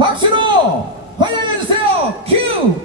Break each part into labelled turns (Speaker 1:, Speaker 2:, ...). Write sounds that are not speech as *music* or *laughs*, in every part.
Speaker 1: 박수로 환영해주세요. 큐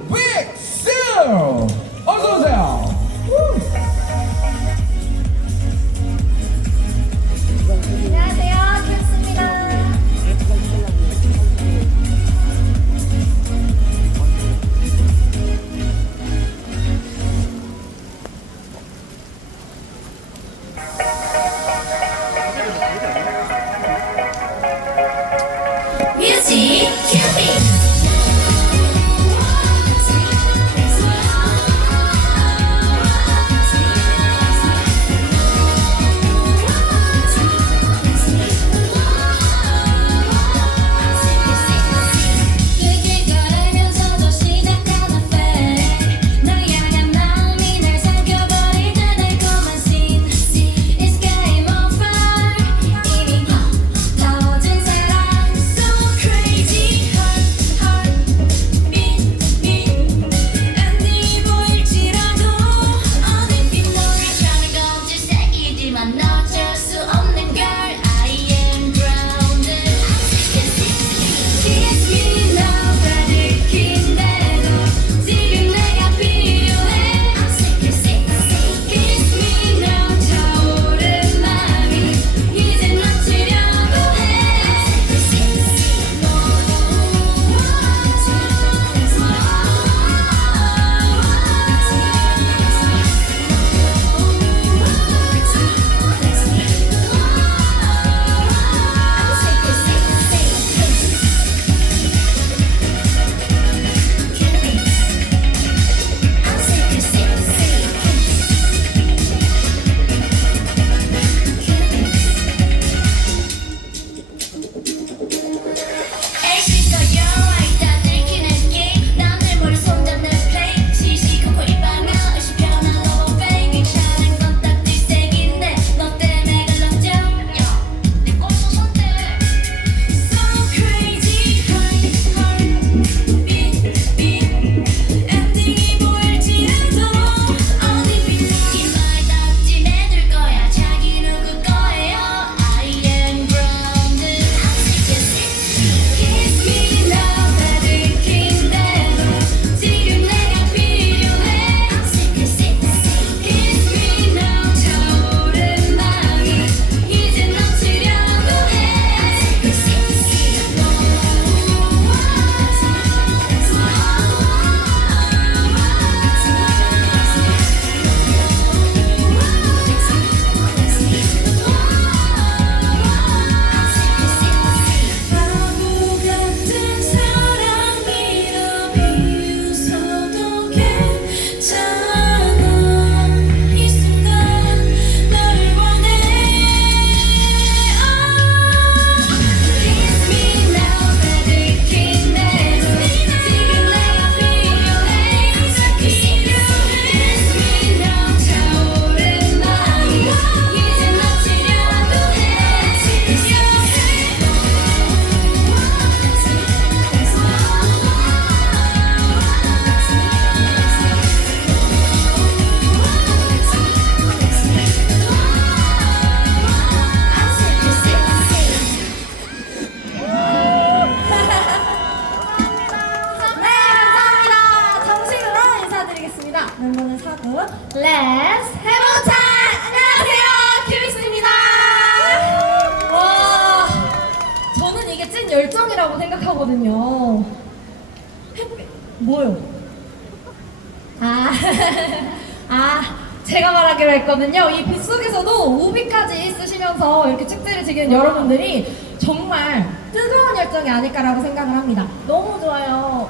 Speaker 2: 햇빛, 뭐요? 아, *laughs* 아, 제가 말하기로 했거든요. 이 빗속에서도 우비까지 쓰시면서 이렇게 축제를 즐기는 여러분들이 정말 뜨거운 열정이 아닐까라고 생각을 합니다. 너무 좋아요.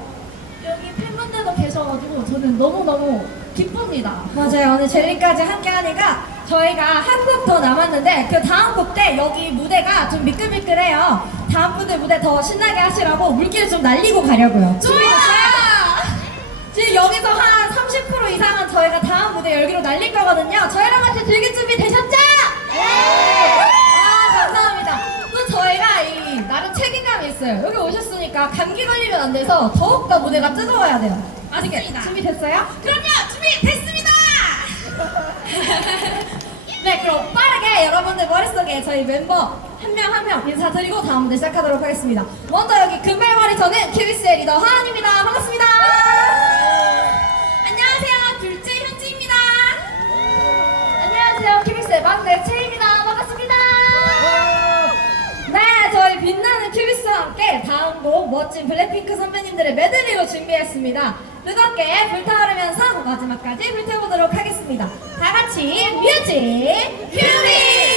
Speaker 2: 여기 팬분들도 계셔가지고 저는 너무너무 기쁩니다. 맞아요. 오늘 젤리까지 함께 하니까 저희가 한 곡 더 남았는데 그 다음 곡 때 여기 무대가 좀 미끌미끌해요. 다음 분들 무대 더 신나게 하시라고 물기를 좀 날리고 가려고요. 좋아요! 지금 여기서 한 30% 이상은 저희가 다음 무대 열기로 날릴 거거든요. 저희랑 같이 즐길 준비 되셨죠? 네! 아, 감사합니다. 또 저희가 이 나름 책임감이 있어요. 여기 오셨으니까 감기 걸리면 안 돼서 더욱더 무대가 뜨거워야 돼요. 아시겠? 준비됐어요? 그럼요! 준비 됐 *laughs*
Speaker 1: 네, 그럼 빠르게 여러분들 머릿속에 저희 멤버 한 명 한 명 인사드리고 다음 무대 시작하도록 하겠습니다. 먼저 여기 금발머리 저는 큐비스의 리더 하은입니다. 반갑습니다. 안녕하세요, 둘째 현지입니다. 안녕하세요, 큐비스의 막내 채입니다. 반갑습니다. 네, 저희 빛나는 큐비스와 함께 다음 곡 멋진 블랙핑크 선배님들의 메들리로 준비했습니다. 뜨겁게 불타오르면서 그 마지막까지 불태워보도록 하겠습니다. 다 같이 뮤직 큐리!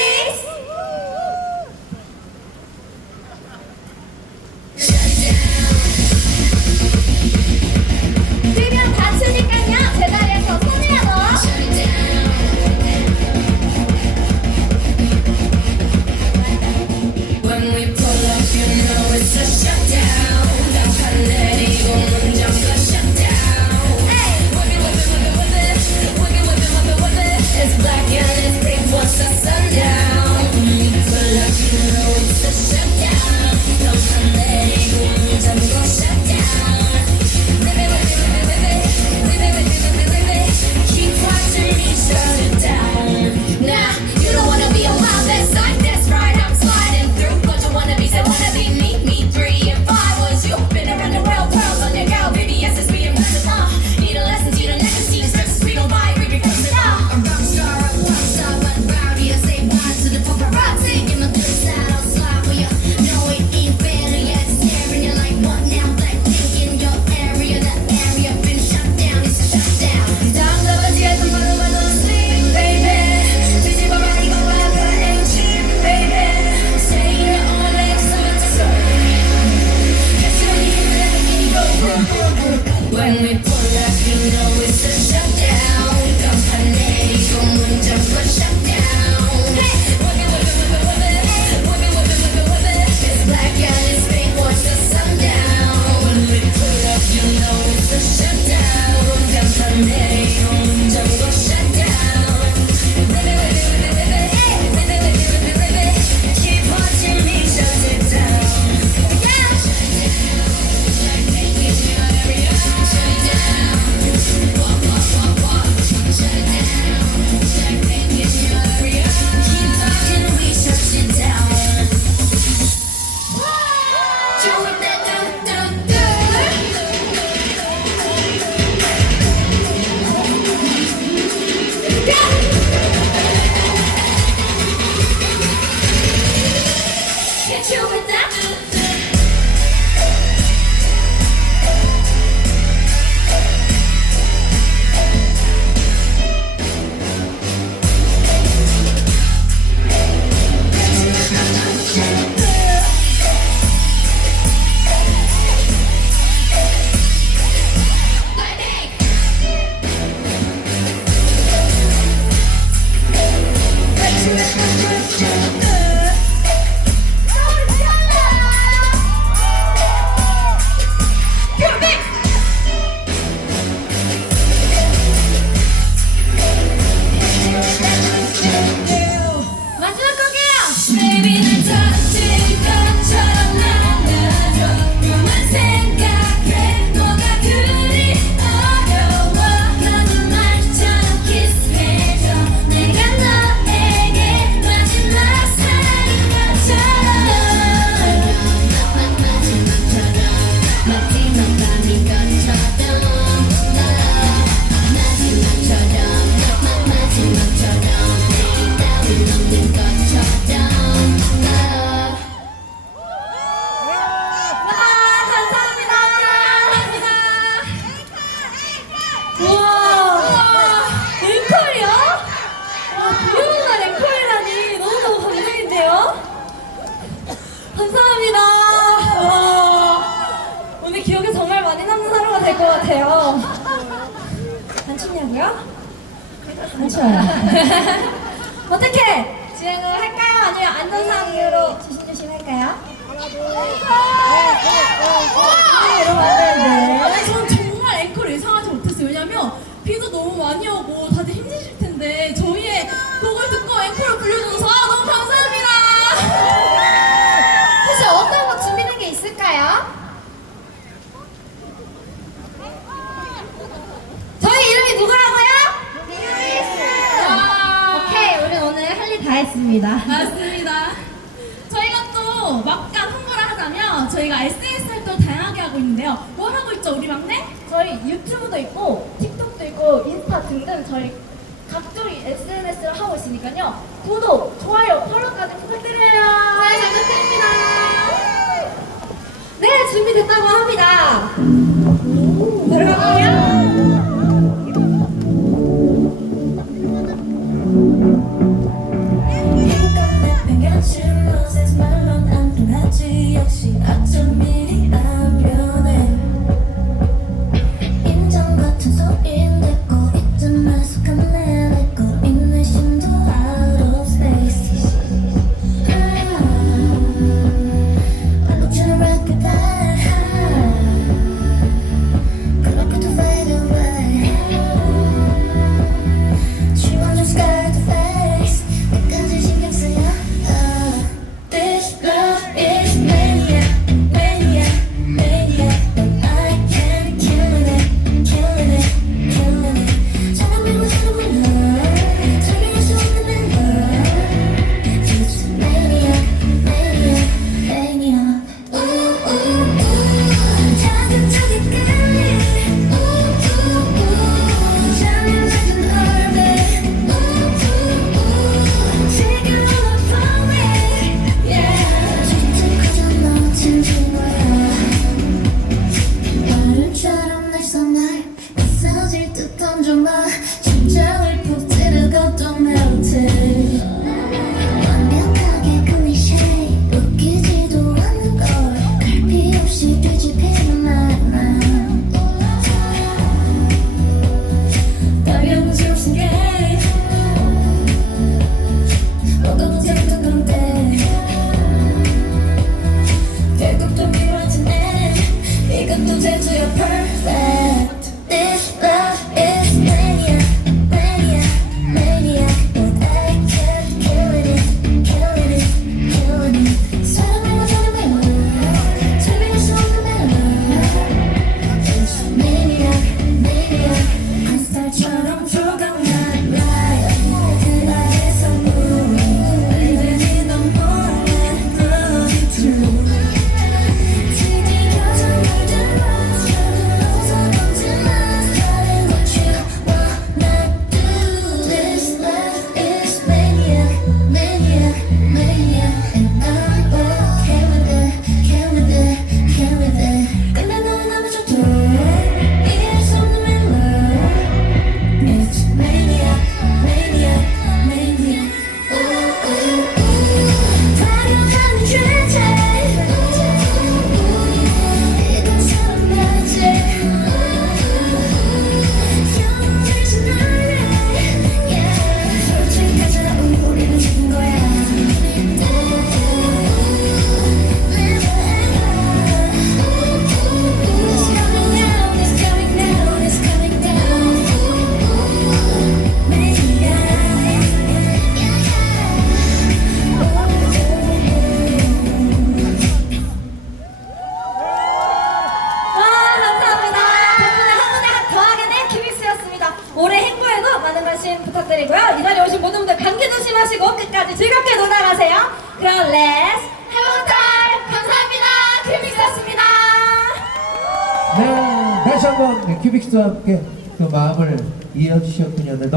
Speaker 1: 뭐라고요? 그렇죠. *laughs* 어떻게 진행을 할까요? 아니면 안전 상으로 조심조심 할까요? 여러분 맞습니다.
Speaker 3: 맞습니다. 저희가 또 막간 홍보를 하자면 저희가 SNS를 또 다양하게 하고 있는데요. 뭘 하고 있죠, 우리 막내?
Speaker 1: 저희 유튜브도 있고 틱톡도 있고 인스타 등등 저희 각종 SNS를 하고 있으니까요. 구독, 좋아요, 팔로우까지 부탁드려요. 네, 잘 부탁드립니다. 네, 준비됐다고 합니다.
Speaker 4: 음.
Speaker 1: 들어가요.
Speaker 2: niños de